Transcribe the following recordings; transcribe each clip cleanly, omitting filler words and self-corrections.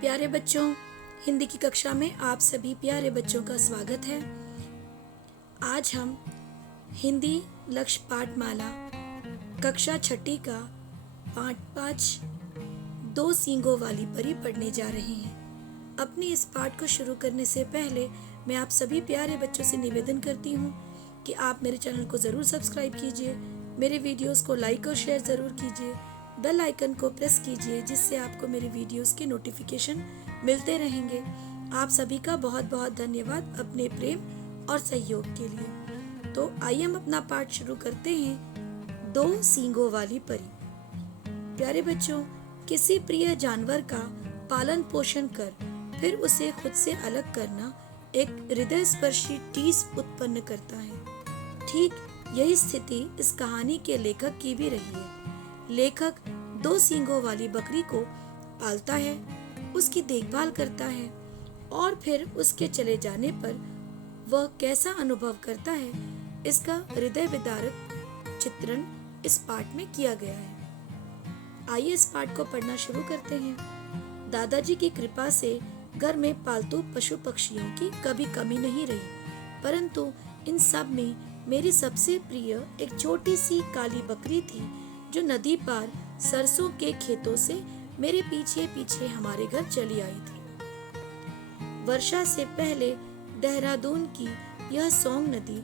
प्यारे बच्चों, हिंदी की कक्षा में आप सभी प्यारे बच्चों का स्वागत है। आज हम हिंदी लक्ष्य पाठमाला कक्षा छठी का पाठ 5 दो सींगों वाली परी पढ़ने जा रहे हैं। अपने इस पाठ को शुरू करने से पहले मैं आप सभी प्यारे बच्चों से निवेदन करती हूँ कि आप मेरे चैनल को ज़रूर सब्सक्राइब कीजिए, मेरे वीडियोस को लाइक और शेयर ज़रूर कीजिए, बेल आइकन को प्रेस कीजिए जिससे आपको मेरे वीडियोस के नोटिफिकेशन मिलते रहेंगे। आप सभी का बहुत बहुत धन्यवाद अपने प्रेम और सहयोग के लिए। तो आइए हम अपना पाठ शुरू करते हैं। दो सींगों वाली परी। प्यारे बच्चों, किसी प्रिय जानवर का पालन पोषण कर फिर उसे खुद से अलग करना एक हृदय स्पर्शी टीस उत्पन्न करता है। ठीक यही स्थिति इस कहानी के लेखक की भी रही है। लेखक दो सींगों वाली बकरी को पालता है, उसकी देखभाल करता है और फिर उसके चले जाने पर वह कैसा अनुभव करता है, इसका हृदय विदारक चित्रण इस पाठ में किया गया है। आइए इस पाठ को पढ़ना शुरू करते हैं। दादाजी की कृपा से घर में पालतू पशु पक्षियों की कभी कमी नहीं रही, परंतु इन सब में मेरी सबसे प्रिय एक छोटी सी काली बकरी थी जो नदी पार सरसों के खेतों से मेरे पीछे पीछे हमारे घर चली आई थी। वर्षा से पहले देहरादून की यह सोंग नदी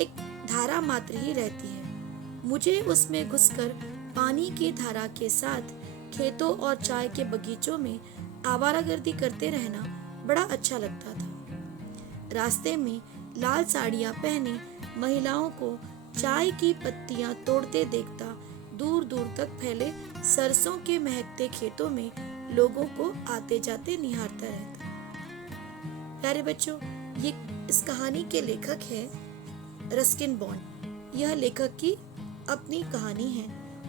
एक धारा मात्र ही रहती है। मुझे उसमें घुसकर पानी की धारा के साथ खेतों और चाय के बगीचों में आवारागर्दी करते रहना बड़ा अच्छा लगता था। रास्ते में लाल साड़ियाँ पहने महिलाओं को चाय की पत्तियां तोड़ते देखता दूर दूर तक फैले सरसों के महकते खेतों में लोगों को आते जाते निहारता रहता। प्यारे बच्चों, ये इस कहानी के लेखक है रस्किन बॉन्ड। यह लेखक की अपनी कहानी है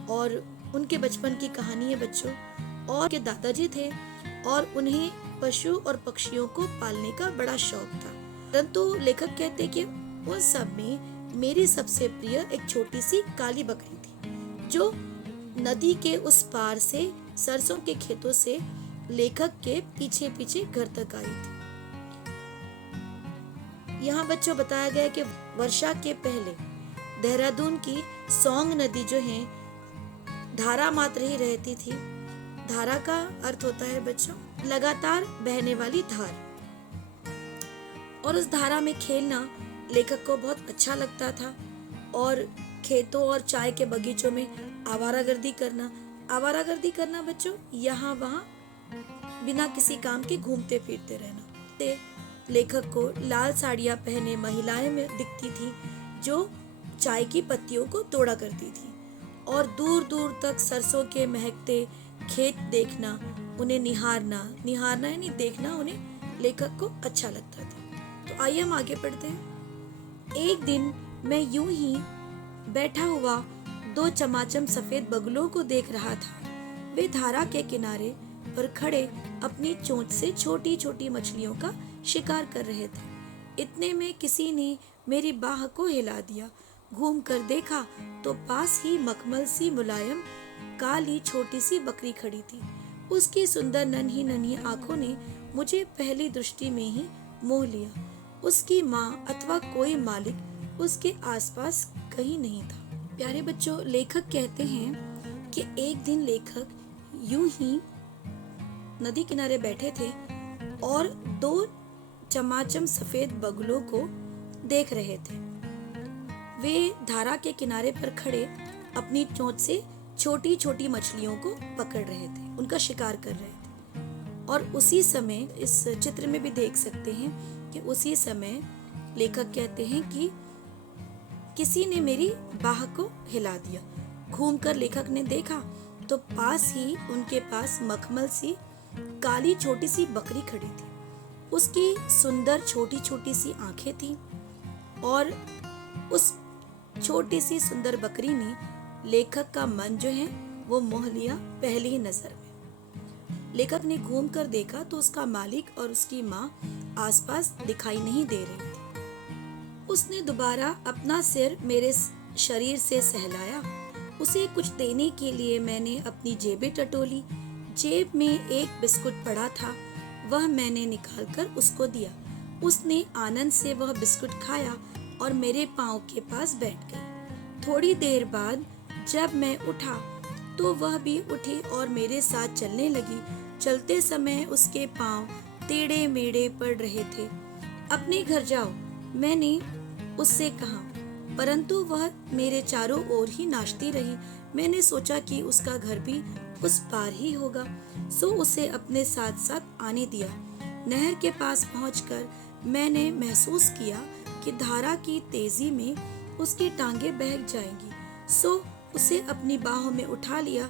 और उनके बचपन की कहानी है बच्चों। और के दादाजी थे और उन्हें पशु और पक्षियों को पालने का बड़ा शौक था, परंतु लेखक कहते कि उन सब में मेरी सबसे प्रिय एक छोटी सी काली बकरी थी जो नदी के उस पार से सरसों के खेतों से लेखक के पीछे पीछे घर तक आई थी। यहाँ बच्चों बताया गया कि वर्षा के पहले देहरादून की सोंग नदी जो है धारा मात्र ही रहती थी। धारा का अर्थ होता है बच्चों लगातार बहने वाली धार, और उस धारा में खेलना लेखक को बहुत अच्छा लगता था। और खेतों और चाय के बगीचों में आवारागर्दी करना बच्चों यहाँ वहाँ बिना किसी काम के घूमते फिरते रहना। लेखक को लाल साड़ियाँ पहने महिलाएं में दिखती थी जो चाय की पत्तियों को तोड़ा करती थी, और दूर दूर तक सरसों के महकते खेत देखना, उन्हें निहारना यानी देखना उन्हें लेखक को अच्छा लगता था। तो आइए हम आगे पढ़ते हैं। एक दिन मैं यूं ही बैठा हुआ दो चमाचम सफेद बगुलों को देख रहा था। वे धारा के किनारे पर खड़े अपनी चोंच से छोटी छोटी मछलियों का शिकार कर रहे थे। इतने में किसी ने मेरी बाह को हिला दिया। घूम कर देखा तो पास ही मखमल सी मुलायम काली छोटी सी बकरी खड़ी थी। उसकी सुंदर नन्ही नन्ही आंखों ने मुझे पहली दृष्टि में ही मोह लिया। उसकी माँ अथवा कोई मालिक उसके आसपास कहीं नहीं था। प्यारे बच्चों, लेखक कहते हैं कि एक दिन लेखक यूं ही नदी किनारे बैठे थे और दो चमाचम सफेद बगुलों को देख रहे थे। वे धारा के किनारे पर खड़े अपनी चोंच से छोटी छोटी मछलियों को पकड़ रहे थे, उनका शिकार कर रहे थे। और उसी समय इस चित्र में भी देख सकते हैं कि उसी समय लेखक कहते हैं कि किसी ने मेरी बाह को हिला दिया। घूमकर लेखक ने देखा तो पास ही उनके पास मखमल सी काली छोटी सी बकरी खड़ी थी। उसकी सुंदर छोटी छोटी सी आंखें थीं और उस छोटी सी सुंदर बकरी ने लेखक का मन जो है वो मोह लिया पहली ही नजर में। लेखक ने घूम कर देखा तो उसका मालिक और उसकी माँ आसपास दिखाई नहीं दे रही थी। उसने दोबारा अपना सिर मेरे शरीर से सहलाया। उसे कुछ देने के लिए मैंने अपनी जेबें टटोली। जेब में एक बिस्कुट पड़ा था वह मैंने निकाल कर उसको दिया। उसने आनंद से वह बिस्कुट खाया और मेरे पाँव के पास बैठ गई। थोड़ी देर बाद जब मैं उठा तो वह भी उठी और मेरे साथ चलने लगी। चलते समय उसके पाँव टेढ़े मेढ़े पड़ रहे थे। अपने घर जाओ, मैंने उससे कहा, परंतु वह मेरे चारों ओर ही नाचती रही। मैंने सोचा कि उसका घर भी उस पार ही होगा, सो उसे अपने साथ साथ आने दिया। नहर के पास पहुंचकर मैंने महसूस किया कि धारा की तेजी में उसकी टांगें बहक जाएंगी, सो उसे अपनी बाहों में उठा लिया।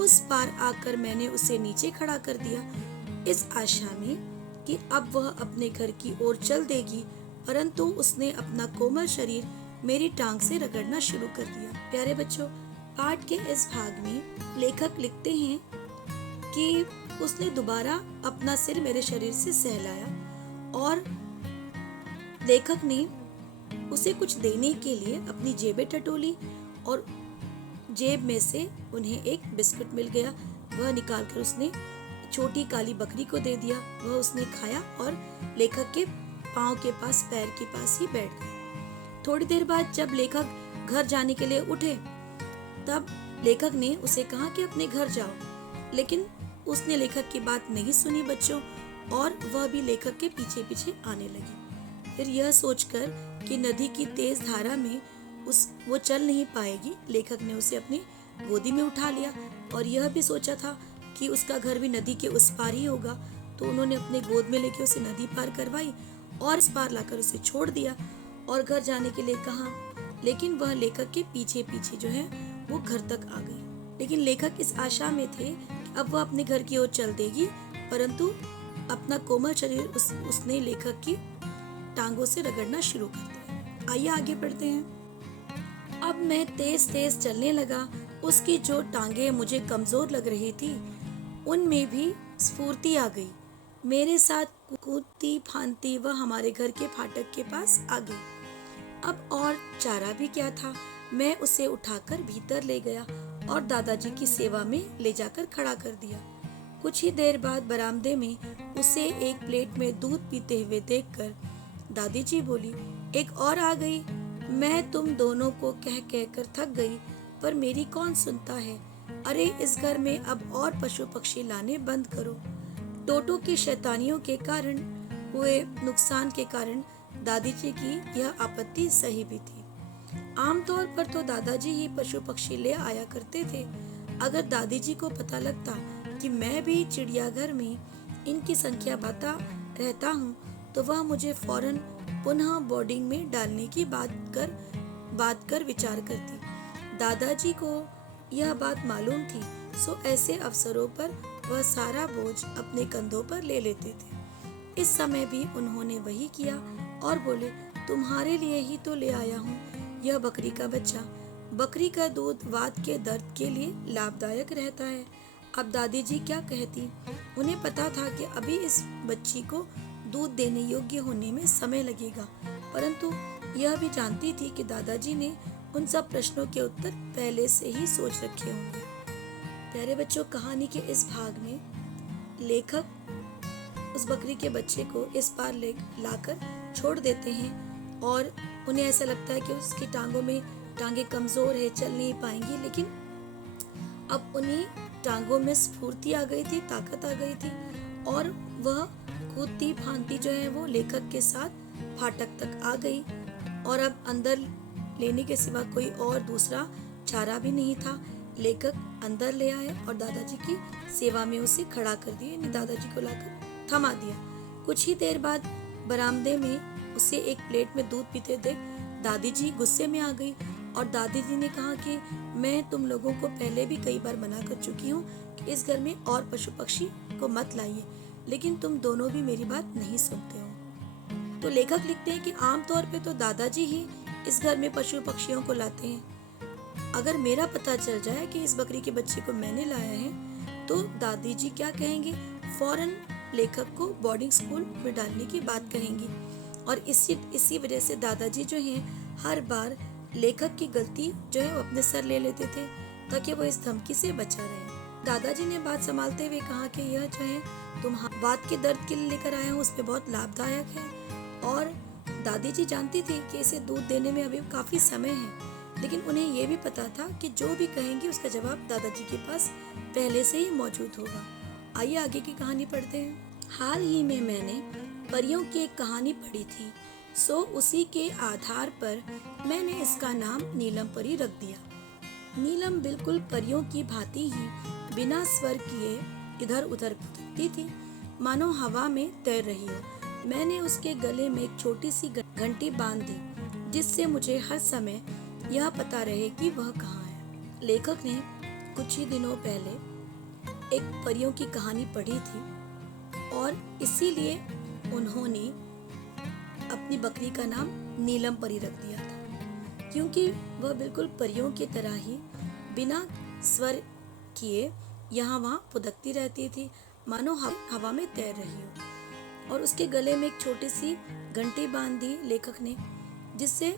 उस पार आकर मैंने उसे नीचे खड़ा कर दिया, इस आशा में कि अब वह अपने घर की ओर चल देगी, परंतु उसने अपना कोमल शरीर मेरी टांग से रगड़ना शुरू कर दिया। प्यारे बच्चों, पाठ के इस भाग में लेखक लिखते हैं कि उसने दोबारा अपना सिर मेरे शरीर से सहलाया और लेखक ने उसे कुछ देने के लिए अपनी जेबें टटोली और जेब में से उन्हें एक बिस्कुट मिल गया। वह निकालकर उसने छोटी काली बकरी को दे दिया। वह उसने खाया और लेखक के पाँव के पास, पैर के पास ही बैठ गई। थोड़ी देर बाद जब लेखक घर जाने के लिए उठे तब लेखक ने उसे कहा कि अपने घर जाओ, लेकिन उसने लेखक की बात नहीं सुनी बच्चों, और वह भी लेखक के पीछे पीछे आने लगी। फिर यह सोचकर कि नदी की तेज धारा में वो चल नहीं पाएगी, लेखक ने उसे अपनी गोदी में उठा लिया और यह भी सोचा था कि उसका घर भी नदी के उस पार ही होगा, तो उन्होंने अपने गोद में लेके उसे नदी पार करवाई और इस पार लाकर उसे छोड़ दिया और घर जाने के लिए कहा। लेकिन वह लेखक के पीछे पीछे जो है वो घर तक आ गई। लेकिन लेखक इस आशा में थे कि अब वह अपने घर की ओर चल देगी, परंतु अपना कोमल शरीर उसने लेखक की टांगों से रगड़ना शुरू कर दिया। आइए आगे बढ़ते हैं। अब मैं तेज तेज चलने लगा। उसकी जो टांगे मुझे कमजोर लग रही थी उनमें भी स्फूर्ति आ गई। मेरे साथ कूदती फांदती वह हमारे घर के फाटक के पास आ गई। अब और चारा भी क्या था, मैं उसे उठाकर भीतर ले गया और दादाजी की सेवा में ले जाकर खड़ा कर दिया। कुछ ही देर बाद बरामदे में उसे एक प्लेट में दूध पीते हुए देखकर दादी जी बोली, एक और आ गई। मैं तुम दोनों को कह कह कर थक गई, पर मेरी कौन सुनता है। अरे इस घर में अब और पशु पक्षी लाने बंद करो। टोटो की शैतानियों के कारण हुए नुकसान के कारण दादी जी की यह आपत्ति सही भी थी। आमतौर पर तो दादाजी ही पशु पक्षी ले आया करते थे। अगर दादी जी को पता लगता कि मैं भी चिड़ियाघर में इनकी संख्या बढ़ाता रहता हूँ, तो वह मुझे फौरन पुनः बोर्डिंग में डालने की बात कर विचार करती। दादाजी को यह बात मालूम थी, सो ऐसे अवसरों पर वह सारा बोझ अपने कंधों पर ले लेते थे। इस समय भी उन्होंने वही किया और बोले, तुम्हारे लिए ही तो ले आया हूँ यह बकरी का बच्चा। बकरी का दूध वात के दर्द के लिए लाभदायक रहता है। अब दादी जी क्या कहती, उन्हें पता था कि अभी इस बच्ची को दूध देने योग्य होने में समय लगेगा, परंतु यह भी जानती थी कि दादाजी ने उन सब प्रश्नों के उत्तर पहले से ही सोच रखे होंगे। प्यारे बच्चों, कहानी के इस भाग में लेखक उस बकरी के बच्चे को इस पार लाकर छोड़ देते हैं और उन्हें ऐसा लगता है कि उसकी टांगे कमजोर है, चल नहीं पाएंगी, लेकिन अब उन्हें टांगों में स्फूर्ति आ गई थी, ताकत आ गई थी और वह कूदती फांदती जो है वो लेखक के साथ फाटक तक आ गई और अब अंदर लेने के सिवा कोई और दूसरा चारा भी नहीं था। लेखक अंदर ले आए और दादाजी की सेवा में उसे खड़ा कर दिए, दादाजी को लाकर थमा दिया। कुछ ही देर बाद बरामदे में उसे एक प्लेट में दूध पीते देख दादी जी गुस्से में आ गई और दादी जी ने कहा कि मैं तुम लोगों को पहले भी कई बार मना कर चुकी हूँ कि इस घर में और पशु पक्षी को मत लाइए, लेकिन तुम दोनों भी मेरी बात नहीं सुनते हो। तो लेखक लिखते हैं कि आमतौर पे तो दादाजी ही इस घर में पशु पक्षियों को लाते हैं। अगर मेरा पता चल जाए कि इस बकरी के बच्चे को मैंने लाया है तो दादी जी क्या कहेंगे, फौरन लेखक को बोर्डिंग स्कूल में डालने की बात कहेंगी और इसी वजह से दादाजी जो हैं हर बार लेखक की गलती जो है वो अपने सर ले लेते थे ताकि वो इस धमकी से बचा रहे। दादाजी ने बात संभालते हुए कहा कि यह जो है तुम बात के दर्द के लिए लेकर आए हो, उस पे बहुत लाभदायक है। और दादी जी जानती थी कि इसे दूध देने में अभी काफ़ी समय है, लेकिन उन्हें यह भी पता था कि जो भी कहेंगी उसका जवाब दादाजी के पास पहले से ही मौजूद होगा। आइए आगे की कहानी पढ़ते हैं। हाल ही में मैंने परियों की एक कहानी पढ़ी थी, सो उसी के आधार पर मैंने इसका नाम नीलम परी रख दिया। नीलम बिल्कुल परियों की भांति ही बिना स्वर किए इधर उधर फुदकती थी, मानो हवा में तैर रही हो। मैंने उसके गले में एक छोटी सी घंटी बांध दी, जिससे मुझे हर समय यह पता रहे कि वह कहाँ है। लेखक ने कुछ ही दिनों पहले एक परियों की कहानी पढ़ी थी और इसीलिए उन्होंने अपनी बकरी का नाम नीलम परी रख दिया था, क्योंकि वह बिल्कुल परियों की तरह ही बिना स्वर किए यहाँ वहाँ फुदकती रहती थी, मानो हवा में तैर रही हो। और उसके गले में एक छोटी सी घंटी बांध दी लेखक ने, जिससे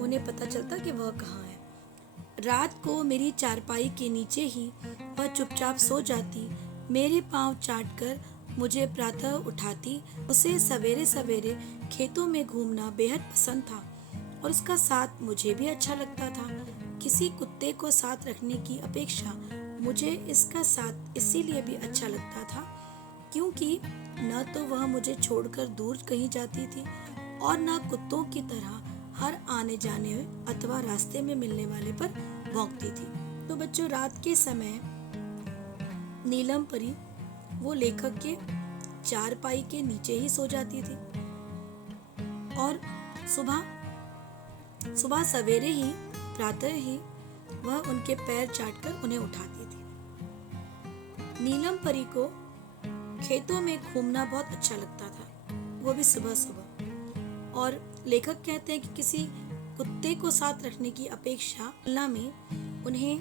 उन्हें पता चलता कि वह कहाँ है। रात को मेरी चारपाई के नीचे ही वह चुपचाप सो जाती, मेरे पांव चाट कर मुझे प्रातः उठाती। उसे सवेरे सवेरे खेतों में घूमना बेहद पसंद था और उसका साथ मुझे भी अच्छा लगता था। किसी कुत्ते को साथ रखने की अपेक्षा मुझे इसका साथ इसीलिए भी अच्छा लगता था क्योंकि न तो वह मुझे छोड़कर दूर कहीं जाती थी और न कुत्तों की तरह हर आने जाने अथवा रास्ते में मिलने वाले पर भौंकती थी। तो बच्चों, रात के समय नीलम परी वो लेखक के चारपाई के नीचे ही सो जाती थी और सुबह सवेरे ही प्रातः ही वह उनके पैर चाटकर उन्हें उठाती थी। नीलम परी को खेतों में घूमना बहुत अच्छा लगता था, वो भी सुबह सुबह। और लेखक कहते हैं कि किसी कुत्ते को साथ रखने की अपेक्षा तुलना में उन्हें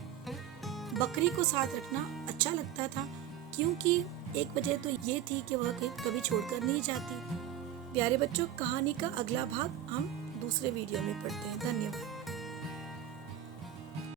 बकरी को साथ रखना अच्छा लगता था, क्योंकि एक वजह तो ये थी कि वह कभी छोड़कर नहीं जाती। प्यारे बच्चों, कहानी का अगला भाग हम दूसरे वीडियो में पढ़ते हैं। धन्यवाद।